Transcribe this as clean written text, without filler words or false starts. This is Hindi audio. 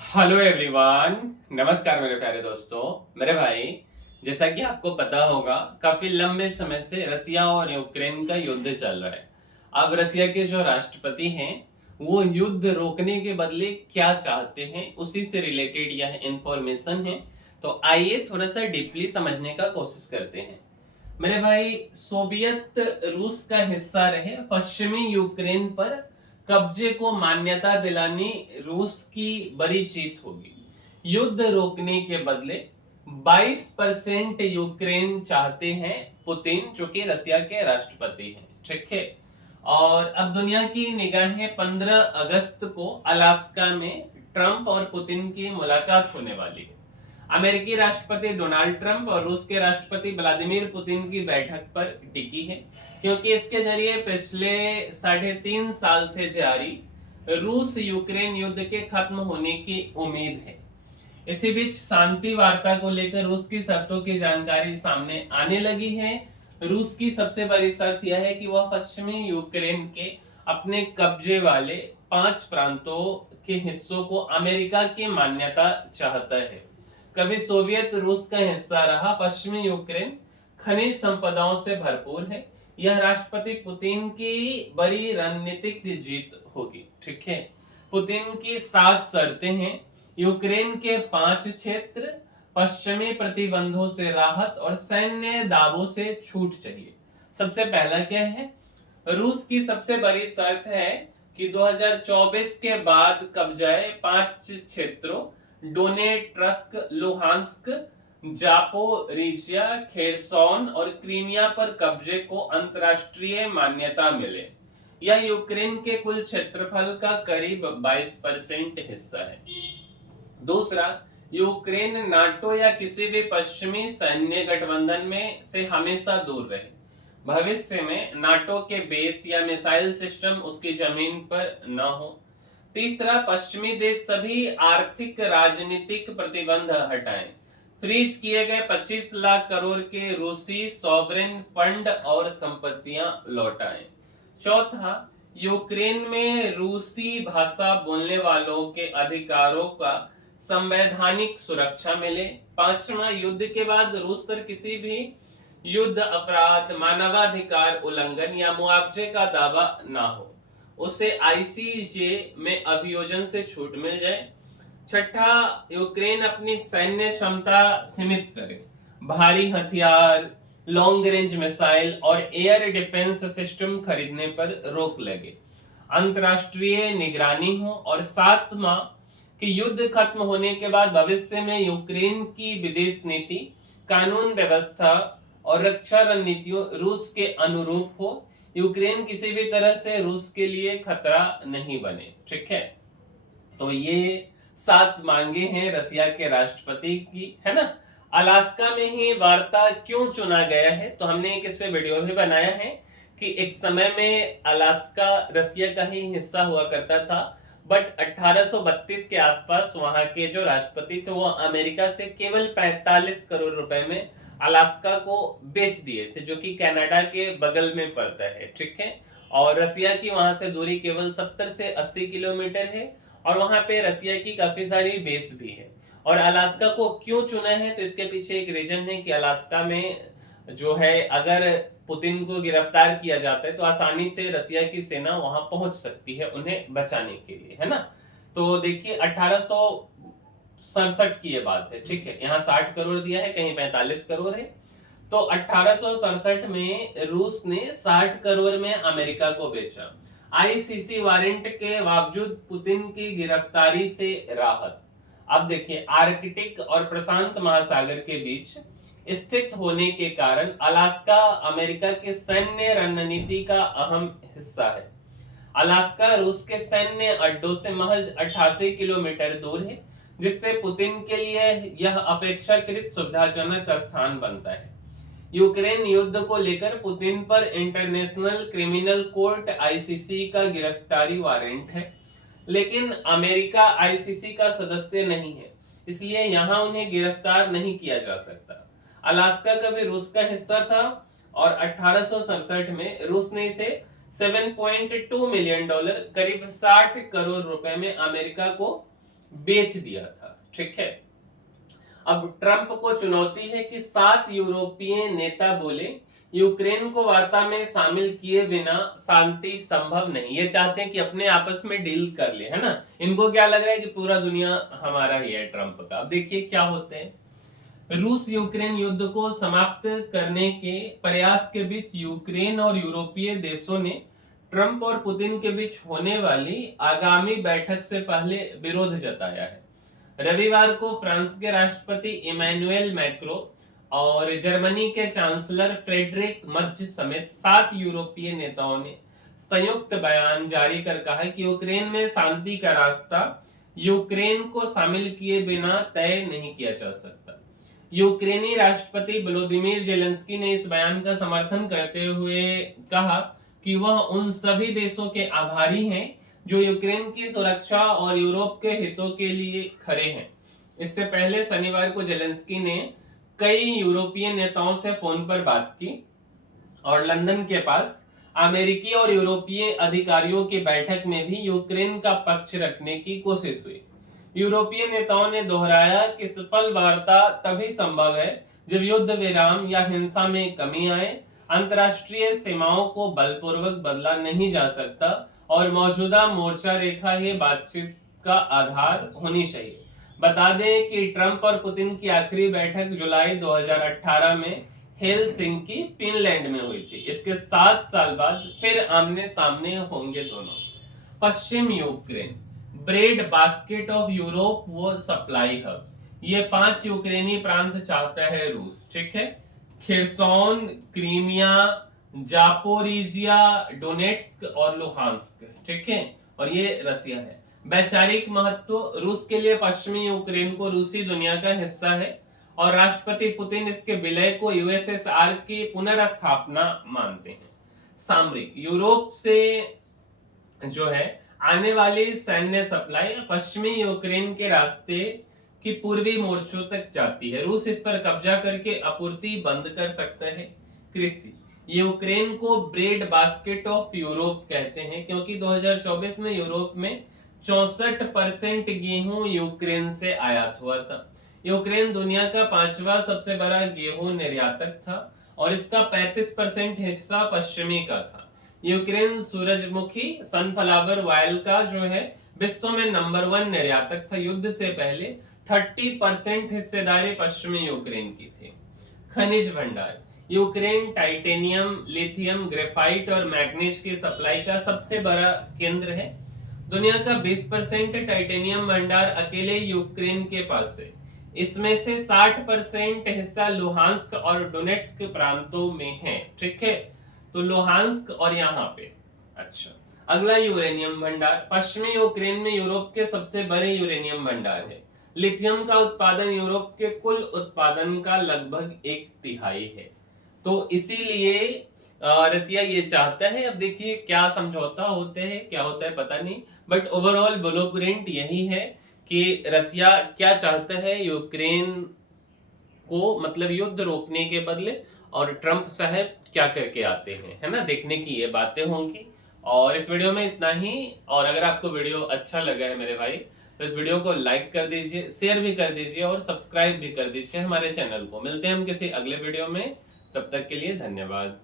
Hello everyone. नमस्कार मेरे प्यारे दोस्तों। मेरे भाई, जैसा कि आपको पता होगा, काफी लंबे समय से रसिया और यूक्रेन का युद्ध चल रहा है। अब रसिया के जो राष्ट्रपति हैं वो युद्ध रोकने के बदले क्या चाहते हैं, उसी से रिलेटेड यह इंफॉर्मेशन है। तो आइए थोड़ा सा डीपली समझने का कोशिश करते हैं। मेरे भाई, सोवियत रूस का हिस्सा रहे पश्चिमी यूक्रेन पर कब्जे को मान्यता दिलानी रूस की बड़ी जीत होगी। युद्ध रोकने के बदले 22% यूक्रेन चाहते हैं पुतिन, जो कि रसिया के राष्ट्रपति हैं। ठीक है। और अब दुनिया की निगाहें 15 अगस्त को अलास्का में ट्रंप और पुतिन की मुलाकात होने वाली है। अमेरिकी राष्ट्रपति डोनाल्ड ट्रंप और रूस के राष्ट्रपति व्लादिमीर पुतिन की बैठक पर टिकी है, क्योंकि इसके जरिए पिछले 3.5 साल से जारी रूस यूक्रेन युद्ध के खत्म होने की उम्मीद है। इसी बीच शांति वार्ता को लेकर रूस की शर्तों की जानकारी सामने आने लगी है। रूस की सबसे बड़ी शर्त यह है कि वह पश्चिमी यूक्रेन के अपने कब्जे वाले 5 प्रांतों के हिस्सों को अमेरिका की मान्यता चाहता है। कभी सोवियत रूस का हिस्सा रहा पश्चिमी यूक्रेन खनिज संपदाओं से भरपूर है। यह राष्ट्रपति पुतिन की बड़ी रणनीतिक जीत होगी। ठीक है। पुतिन की 7 शर्तें हैं। यूक्रेन के 5 क्षेत्र, पश्चिमी प्रतिबंधों से राहत और सैन्य दावों से छूट चाहिए। सबसे पहला क्या है? रूस की सबसे बड़ी शर्त है कि 2024 के बाद कब्जाए 5 क्षेत्रों डोनेट्स्क, लुहांस्क, जापोरिजिया, खेरसोन और क्रीमिया पर कब्जे को अंतरराष्ट्रीय मान्यता मिले। यह यूक्रेन के कुल क्षेत्रफल का करीब 22% हिस्सा है। दूसरा, यूक्रेन नाटो या किसी भी पश्चिमी सैन्य गठबंधन में से हमेशा दूर रहे। भविष्य में नाटो के बेस या मिसाइल सिस्टम उसकी जमीन पर न हो। तीसरा, पश्चिमी देश सभी आर्थिक राजनीतिक प्रतिबंध हटाएं। फ्रीज किए गए 25 लाख करोड़ के रूसी सॉवरेन फंड और संपत्तियां लौटाएं। चौथा, यूक्रेन में रूसी भाषा बोलने वालों के अधिकारों का संवैधानिक सुरक्षा मिले। पांचवा, युद्ध के बाद रूस पर किसी भी युद्ध अपराध, मानवाधिकार उल्लंघन या मुआवजे का दावा ना हो, उसे आईसीजे में अभियोजन से छूट मिल जाए। छठा, यूक्रेन अपनी सैन्य क्षमता सीमित करे। भारी हथियार, लॉन्ग रेंज मिसाइल और एयर डिफेंस सिस्टम खरीदने पर रोक लगे। अंतरराष्ट्रीय निगरानी हो। और सातवां, कि युद्ध खत्म होने के बाद भविष्य में यूक्रेन की विदेश नीति, कानून व्यवस्था और रक्षा रणनीतियों रूस के अनुरूप हो। यूक्रेन किसी भी तरह से रूस के लिए खतरा नहीं बने। ठीक है। तो ये 7 मांगे हैं रसिया के राष्ट्रपति की, है ना। अलास्का में ही वार्ता क्यों चुना गया है? तो हमने एक इस पे वीडियो भी बनाया है कि एक समय में अलास्का रसिया का ही हिस्सा हुआ करता था, बट 1832 के आसपास वहां के जो राष्ट्रपति थे वो अमेरिका से केवल 45 करोड़ रुपए में अलास्का को बेच दिए थे, जो कि कनाडा के बगल में पड़ता है। ठीक है। और रसिया की वहां से दूरी केवल 70 से 80 किलोमीटर है, और वहां पे रसिया की काफी सारी बेस भी है। और अलास्का को क्यों चुना है? तो इसके पीछे एक रीजन है कि अलास्का में जो है, अगर पुतिन को गिरफ्तार किया जाता है तो आसानी से रसिया की सेना वहां पहुंच सकती है उन्हें बचाने के लिए, है ना। तो देखिए, 1867 की ये बात है। ठीक है। यहाँ 60 करोड़ दिया है, कहीं 45 करोड़ है। तो 1867 में रूस ने 60 करोड़ में अमेरिका को बेचा। आईसीसी वारंट के बावजूद पुतिन की गिरफ्तारी से राहत। अब देखिए, आर्कटिक और प्रशांत महासागर के बीच स्थित होने के कारण अलास्का अमेरिका के सैन्य रणनीति का अहम हिस्सा है। अलास्का रूस के सैन्य अड्डों से महज 88 किलोमीटर दूर है, जिससे पुतिन के लिए यह अपेक्षाकृत सुविधाजनक स्थान बनता है। यूक्रेन युद्ध को लेकर पुतिन पर इंटरनेशनल क्रिमिनल कोर्ट आईसीसी का गिरफ्तारी वारंट है, लेकिन अमेरिका आईसीसी का सदस्य नहीं है, इसलिए यहां उन्हें गिरफ्तार नहीं किया जा सकता। अलास्का कभी रूस का हिस्सा था और 1867 में रूस ने इसे $7.2 मिलियन, करीब 60 करोड़ रुपए में अमेरिका को बेच दिया था। ठीक है, अब ट्रंप को चुनौती है कि 7 यूरोपीय नेता बोले यूक्रेन को वार्ता में शामिल किए बिना शांति संभव नहीं। ये चाहते हैं कि अपने आपस में डील कर ले, है ना। इनको क्या लग रहा है कि पूरा दुनिया हमारा ही है ट्रंप का। अब देखिए क्या होते हैं। रूस यूक्रेन युद्ध को समाप्त करने के प्रयास के बीच यूक्रेन और यूरोपीय देशों ने ट्रंप और पुतिन के बीच होने वाली आगामी बैठक से पहले विरोध जताया है। रविवार को फ्रांस के राष्ट्रपति इमैनुएल मैक्रो और जर्मनी के चांसलर फ्रेडरिक मर्ज समेत 7 यूरोपीय नेताओं ने संयुक्त बयान जारी कर कहा कि यूक्रेन में शांति का रास्ता यूक्रेन को शामिल किए बिना तय नहीं किया जा सकता। यूक्रेनी राष्ट्रपति व्लोदिमीर जेलेंस्की ने इस बयान का समर्थन करते हुए कहा कि वह उन सभी देशों के आभारी हैं जो यूक्रेन की सुरक्षा और यूरोप के हितों के लिए खड़े हैं। इससे पहले शनिवार को जेलेंस्की ने कई यूरोपीय नेताओं से फोन पर बात की और लंदन के पास अमेरिकी और यूरोपीय अधिकारियों की बैठक में भी यूक्रेन का पक्ष रखने की कोशिश हुई। यूरोपीय नेताओं ने दोहराया कि सफल वार्ता तभी संभव है जब युद्ध विराम या हिंसा में कमी आए, अंतर्राष्ट्रीय सीमाओं को बलपूर्वक बदला नहीं जा सकता और मौजूदा मोर्चा रेखा ही बातचीत का आधार होनी चाहिए। बता दें कि ट्रंप और पुतिन की आखिरी बैठक जुलाई 2018 में हेलसिंकी फिनलैंड में हुई थी। इसके 7 साल बाद फिर आमने सामने होंगे दोनों। पश्चिम Ukraine bread basket of Europe वो सप्लाई हब, ये 5 यूक्रेनी प्रांत चाहता है रूस। ठीक है, खिरसोन, क्रीमिया, जापोरिजिया, डोनेट्स्क और लुहांस्क। ठीक है, और ये रसिया है। वैचारिक महत्व, रूस के लिए पश्चिमी यूक्रेन को रूसी दुनिया का हिस्सा है और राष्ट्रपति पुतिन इसके विलय को यूएसएसआर की पुनर्स्थापना मानते हैं। सामरिक, यूरोप से जो है आने वाली सैन्य सप्लाई पश्चिमी यूक्रेन के रास्ते की पूर्वी मोर्चों तक जाती है। रूस इस पर कब्जा करके आपूर्ति बंद कर सकता है। कृषि, यूक्रेन को ब्रेड बास्केट ऑफ यूरोप कहते हैं क्योंकि 2024 में यूरोप में 64% गेहूं यूक्रेन से आयात हुआ था। यूक्रेन दुनिया का 5वां सबसे बड़ा गेहूं निर्यातक था और इसका 35% हिस्सा पश्चिमी का था। यूक्रेन सूरजमुखी सनफ्लावर ऑयल का जो है विश्व में नंबर 1 निर्यातक था। युद्ध से पहले 30% हिस्सेदारी पश्चिमी यूक्रेन की थी। खनिज भंडार, यूक्रेन टाइटेनियम, लिथियम, ग्रेफाइट और मैग्नीज की सप्लाई का सबसे बड़ा केंद्र है। दुनिया का 20% टाइटेनियम भंडार अकेले यूक्रेन के पास है। इसमें से 60% हिस्सा लुहांस्क और डोनेट्स्क प्रांतों में है। ठीक है, तो लुहांस्क और यहाँ पे। अच्छा, अगला यूरेनियम भंडार, पश्चिमी यूक्रेन में यूरोप के सबसे बड़े यूरेनियम भंडार है। लिथियम का उत्पादन यूरोप के कुल उत्पादन का लगभग 1/3 है। तो इसीलिए रसिया ये चाहता है। अब देखिए क्या समझौता होते हैं, क्या होता है पता नहीं, बट ओवरऑल ब्लूप्रिंट यही है कि रसिया क्या चाहता है यूक्रेन को, मतलब युद्ध रोकने के बदले, और ट्रंप साहब क्या करके आते हैं, है ना। देखने की ये बातें होंगी। और इस वीडियो में इतना ही। और अगर आपको वीडियो अच्छा लगा है मेरे भाई, तो इस वीडियो को लाइक कर दीजिए, शेयर भी कर दीजिए और सब्सक्राइब भी कर दीजिए हमारे चैनल को। मिलते हैं हम किसी अगले वीडियो में, तब तक के लिए धन्यवाद।